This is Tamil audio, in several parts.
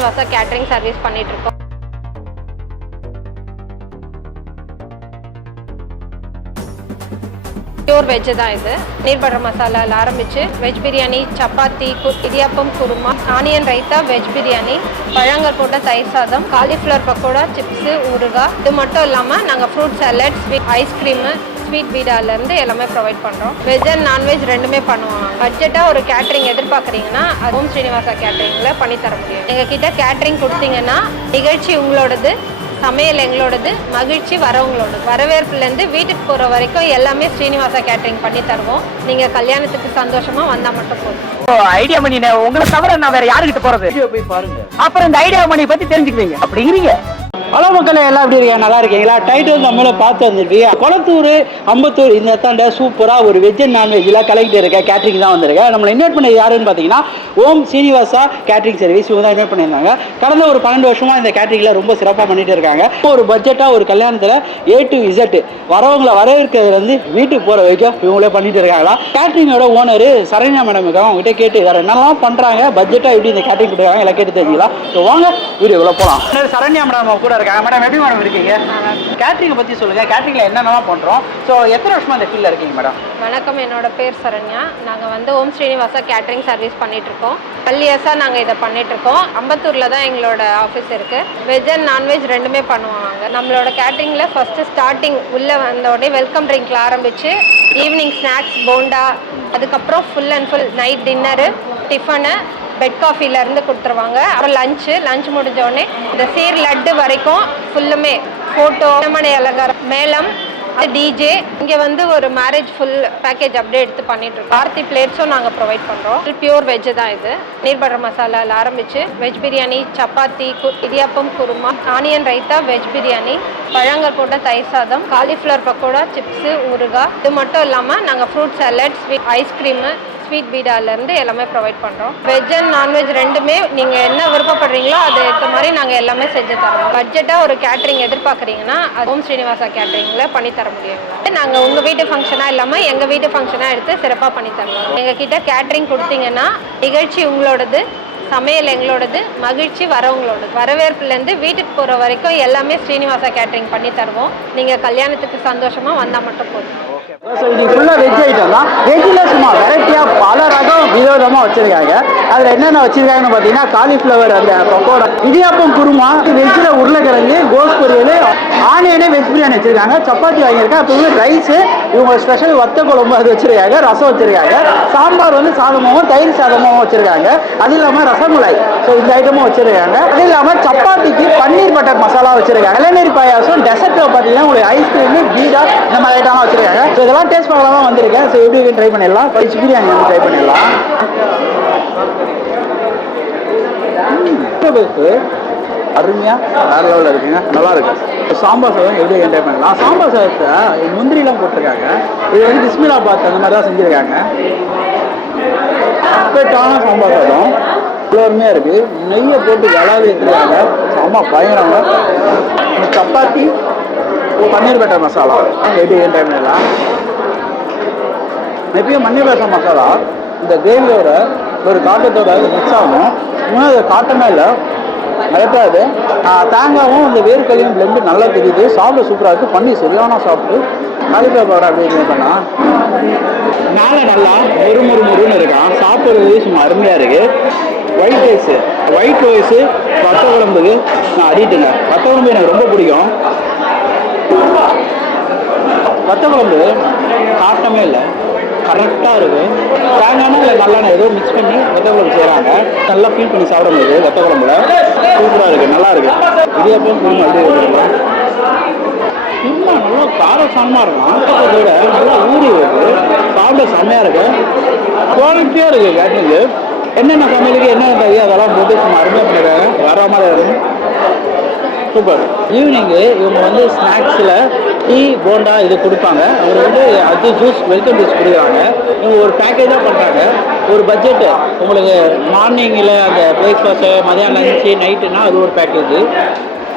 ஸ்ரீனிவாசா கேட்டரிங் சர்வீஸ் பண்ணிட்டு இருக்கோம். பியூர் வெஜ் தான் இது. பன்னீர் பட்டர் மசாலாவில் ஆரம்பிச்சு veg biryani, chapati, idiyappam, kurma, onion raita, veg biryani, பழங்கள் போட்ட தயிர் சாதம், காலிஃப்ளவர் பக்கோடா, சிப்ஸு, ஊறுகாய். இது மட்டும் இல்லாமல் நாங்கள் ஃப்ரூட் சாலட், ஐஸ்கிரீமு, ஸ்வீட் பீடாலேருந்து எல்லாமே ப்ரொவைட் பண்ணுறோம். வெஜ் அண்ட் நான்வெஜ் ரெண்டுமே பண்ணுவோம். பட்ஜெட்டாக ஒரு கேட்ரிங் எதிர்பார்க்குறீங்கன்னா அது ஓம் ஸ்ரீனிவாசா கேட்ரிங்கில் பண்ணித்தர முடியும். எங்ககிட்ட கேட்ரிங் கொடுத்தீங்கன்னா நிகழ்ச்சி உங்களோடது, சமையல் எங்களோடது, மகிழ்ச்சி வரவங்களோட. வரவேற்புலேருந்து வீட்டுக்கு போகிற வரைக்கும் எல்லாமே ஸ்ரீனிவாசா கேட்ரிங் பண்ணி தருவோம். நீங்கள் கல்யாணத்துக்கு சந்தோஷமாக வந்தால் மட்டும் போதும். ஐடியா மணி உங்களை தவிர நான் வேற யாருக்கிட்ட போறது? போய் பாருங்க, அப்புறம் இந்த ஐடியா மணி பத்தி தெரிஞ்சுக்குவீங்க. அப்படிங்கிறீங்க. ஹலோ மக்களே, எல்லாம் எப்படி இருக்கீங்க? நல்லா இருக்கீங்களா? டைட்டில் நம்மள பார்த்து வந்துருப்பீங்க. கொளத்தூர், அம்பத்தூர் இந்த தாண்ட சூப்பராக ஒரு வெஜ் அண்ட் நான்வெஜ்ஜில் கலெக்ட் இருக்க கேட்ரிங் தான் வந்திருக்கேன். நம்மளை இன்வைட் பண்ணது யாருன்னு பார்த்தீங்கன்னா ஓம் ஸ்ரீனிவாசா கேட்ரிங் சர்வீஸ். இவங்க தான் இன்வைட் பண்ணியிருந்தாங்க. கடந்த ஒரு 12 வருஷமாக இந்த கேட்ரிங்கில் ரொம்ப சிறப்பாக பண்ணிட்டு இருக்காங்க. ஒரு பட்ஜெட்டாக ஒரு கல்யாணத்தில் A to Z வரவங்களை வரவேற்கிறதுலேருந்து வீட்டுக்கு போகிற வரைக்கும் இவங்களே பண்ணிட்டு இருக்காங்களா. கேட்ரிங்கோட ஓனர் சரண்யா மேடம் இருக்காங்க. அவங்ககிட்ட கேட்டு வேறு என்னெல்லாம் பண்ணுறாங்க, பட்ஜெட்டாக எப்படி இந்த கேட்ரிங் கொடுக்குறாங்க எல்லாம் கேட்டு தெரிஞ்சுக்கலாம். ஸோ வாங்க வீடியோக்குள்ள போகலாம். சரண்யா மேடம் கூட இருக்காங்க. மேடம் எப்படி மேடம் இருக்கீங்க? கேட்ரிங்கை பற்றி சொல்லுங்கள். கேட்ரிங்கில் என்னென்னலாம் பண்ணுறோம்? ஸோ எத்தனை வருஷமாக இந்த ஃபீல்டில் இருக்கீங்க மேடம்? வணக்கம், என்னோட பேர் சரண்யா. நாங்கள் ஓம் ஸ்ரீனிவாசா கேட்ரிங் சர்வீஸ் பண்ணிகிட்ருக்கோம். 12 இயர்ஸாக நாங்கள் இதை பண்ணிகிட்ருக்கோம். அம்பத்தூரில் தான் எங்களோட ஆஃபீஸ் இருக்குது. வெஜ் அண்ட் நான்வெஜ் ரெண்டுமே பண்ணுவாங்க. நம்மளோட கேட்ரிங்கில் ஃபஸ்ட்டு ஸ்டார்டிங் உள்ளே வந்தோடனே வெல்கம் ட்ரிங்க்ல ஆரம்பித்து ஈவினிங் ஸ்நாக்ஸ், போண்டா, அதுக்கப்புறம் full and full night dinner, tiffin, bed காஃபிலேருந்து கொடுத்துருவாங்க. அப்புறம் லஞ்ச் முடிஞ்சோடனே இந்த சீர் லட்டு வரைக்கும் ஃபுல்லுமே ஃபோட்டோ, மணி அலங்காரம், மேளம், டிஜே. இங்கே ஒரு மேரேஜ் ஃபுல் பேக்கேஜ் அப்படியே எடுத்து பண்ணிட்டுருக்கோம். ஆர்த்தி பிளேட்ஸும் நாங்கள் ப்ரொவைட் பண்ணுறோம். பியூர் வெஜ் தான் இது. பன்னீர் பட்டர் மசாலாவில் ஆரம்பித்து veg biryani, chapati, idiyappam, kurma, onion raita, veg biryani, பழங்கள் போட்ட தயிர் சாதம், காலிஃப்ளவர் பக்கோடா, சிப்ஸு, ஊறுகாய். இது மட்டும் இல்லாமல் நாங்கள் ஃப்ரூட் சாலட், ஐஸ்கிரீமு, ஸ்வீட் பீடாலேருந்து எல்லாமே ப்ரொவைட் பண்ணுறோம். வெஜ் அண்ட் நான்வெஜ் ரெண்டுமே நீங்கள் என்ன விருப்பப்படுறீங்களோ அதை ஏற்ற மாதிரி நாங்கள் எல்லாமே செஞ்சு தரோம். பட்ஜெட்டாக ஒரு கேட்ரிங் எதிர்பார்க்குறீங்கன்னா அது ஓம் ஸ்ரீனிவாசா கேட்ரிங்கில் பண்ணித்தர முடியும். நாங்கள் உங்கள் வீட்டு ஃபங்க்ஷனாக இல்லாமல் எங்கள் வீட்டு ஃபங்க்ஷனாக எடுத்து சிறப்பாக பண்ணி தருவோம். எங்ககிட்ட கேட்ரிங் கொடுத்தீங்கன்னா நிகழ்ச்சி உங்களோடது, சமையல் எங்களோடது, மகிழ்ச்சி வரவங்களோடது. வரவேற்புலேருந்து வீட்டுக்கு போகிற வரைக்கும் எல்லாமே ஸ்ரீனிவாசா கேட்ரிங் பண்ணி தருவோம். நீங்கள் கல்யாணத்துக்கு சந்தோஷமாக வந்தால் மட்டும் போதும். ஸோ இது ஃபுல்லாக வெஜ் ஐட்டம் தான். வெஜ்ஜில் சும்மா வெரைட்டியாக பல ரகம் விதவிதமாக வச்சுருக்காங்க. அதில் என்னென்ன வச்சுருக்காங்கன்னு பார்த்தீங்கன்னா காலிஃப்ளவர், அந்த பக்கோடா, இடியாப்பம், குருமா, வெஜ்ஜில் உருளைக்கிழங்கு, கோஸ் பொரியல், ஆனியனே வெஜ் பிரியாணி வச்சுருக்காங்க, சப்பாத்தி வாங்கியிருக்காங்க, அப்புறம் ரைஸு, இவங்க ஸ்பெஷல் வத்த குழம்பு அது வச்சுருக்காங்க, ரசம் வச்சுருக்காங்க, சாம்பார் சாதமாகவும் தயிர் சாதமாகவும் வச்சுருக்காங்க, அது இல்லாமல் ரசமலாய், ஸோ இந்த ஐட்டமும் வச்சுருக்காங்க. அது இல்லாமல் சப்பாத்திக்கு பன்னீர் பட்டர் மசாலா வச்சுருக்காங்க, இளநீர் பாயாசம், டெசர்ட்டில் பார்த்தீங்கன்னா உங்களுக்கு ஐஸ்கிரீமு, பீடா, இந்த மாதிரி ஐட்டம்லாம் வச்சுருக்காங்க. ஸோ இதெல்லாம் டேஸ்ட் பண்ணலாம் தான் வந்திருக்கேன். ஸோ எப்படி ட்ரை பண்ணிடலாம். வெஜ் பிரியாணி ட்ரை பண்ணிடலாம். அருமையாக வேறு லெவலில் இருக்குங்க, நல்லா இருக்கு. சாம்பார் சாதம் எப்படி என்ஜாய் பண்ணலாம். சாம்பார் சாதத்தை முந்திரிலாம் போட்டிருக்காங்க. இது பிஸ்மிலாபாத் அந்த மாதிரி தான் செஞ்சுருக்காங்க. பர்ஃபெக்டான சாம்பார் சாதம் இவ்வளோ அருமையாக இருக்குது. நெய்யை போட்டு விளாது எடுத்துருக்காங்க. சாம்பார் பயங்கரங்க. சப்பாத்தி, பன்னீர் பட்டர் மசாலா எப்படி என்ஜாய் பண்ணலாம். எப்பயும் பன்னீர் பட்டர் மசாலா இந்த கிரேவியோட ஒரு காட்டத்தோட மிக்ஸ் ஆகும். இன்னும் அதை காட்டமே இல்லை, அழைக்காது. தேங்காயும் இந்த வேர்க்கல்லையும் பிளெண்டு நல்லா தெரியுது. சாப்பிட சூப்பராக இருக்குது. பன்னீர் சரியான சாப்பிட்டு காலிஃப்ளவர் பவுடர் அப்படி என்ன பண்ணால் மேலே நல்லா முறுமுறுன்னு இருக்கான். சாப்பிட்றது சும்மா அருமையாக இருக்குது. ஒயிட் ரைஸு வத்த குழம்புக்கு நான் அடிட்டுங்க. வத்த குழம்பு எனக்கு ரொம்ப பிடிக்கும். வத்த குழம்பு காட்டமே இல்லை, கரெக்டாக இருக்குது. தேங்காய்னா இல்லை நல்லா ஏதோ மிக்ஸ் பண்ணி வத்த குழம்பு செய்கிறாங்க. நல்லா ஃபீல் பண்ணி சாப்பிட முடியுது. வத்த குழம்புல சூப்பராக இருக்குது, நல்லா இருக்குது. இடியாப்பம் குருமா எப்படி இருக்குங்களா, சும்மா நல்லா காரசாரமாக இருக்கும். அதோட நல்லா ஊறி வருது. சாப்பிட செம்மையாக இருக்குது, குவாலிட்டியாக இருக்குது. கேட்டீங்க என்னென்ன சமையலுக்கு என்னென்ன தெரியும் அதெல்லாம் போட்டு சும்மா அருமையாக பண்ணிடுறாங்க. வர மாதிரி இருக்கும், சூப்பர். ஈவினிங்கு இவங்க ஸ்நாக்ஸில் டீ, போண்டா இது கொடுப்பாங்க. அவங்க அது ஜூஸ், வெல்கம் ஜூஸ் கொடுக்குறாங்க. இவங்க ஒரு பேக்கேஜாக பண்ணுறாங்க. ஒரு பட்ஜெட்டு உங்களுக்கு மார்னிங்கில் அந்த பிரேக்ஃபாஸ்ட்டு, மதியானம் லஞ்சு, நைட்டுனா அது ஒரு பேக்கேஜு.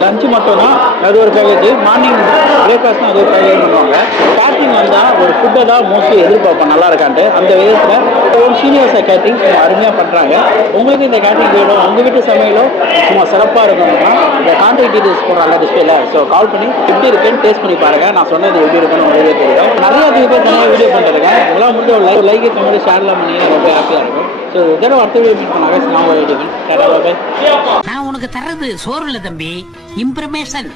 லஞ்சு மட்டும் தான் அது ஒரு பேக்கேஜ், மார்னிங் பிரேக்ஃபாஸ்ட்டும் அது ஒரு பேக்கேஜ் பண்ணுவாங்க. கேட்ரிங் வந்தால் ஒரு ஃபுட்டை தான் மோஸ்ட்லி எதிர்பார்ப்போம் நல்லா இருக்கான்ட்டு. அந்த விதத்தில் ஒரு சீனியர்ஸை கேட்ரிங் அருமையாக பண்ணுறாங்க. உங்களுக்கு இந்த கேட்ரிங் வேணும், உங்கள் வீட்டு சமையலும் சும்மா சிறப்பாக இருக்கணும்னா இந்த கான்டாக்ட் டீடைல்ஸ் போடுறாங்க டிஸ்பிளேல. ஸோ கால் பண்ணி எப்படி இருக்குன்னு டேஸ்ட் பண்ணி பாருங்கள். நான் சொன்னது எப்படி இருக்குன்னு உங்களுக்கு தெரியும். நிறைய பேர் தனியாக வீடியோ பண்ணுறதுங்க. உங்களால் முடிஞ்ச ஒரு லைக் இந்த மாதிரி ஷேர்லாம் பண்ணி ரொம்ப ஹாப்பியாக இருக்கும். ஸோ இதெல்லாம் அடுத்த வீடியோ மீட் பண்ணாங்க. நான் வீடியோ நான் உனக்கு தர்றது சோறு இல்ல தம்பி, இம்ப்ரமேஷன்.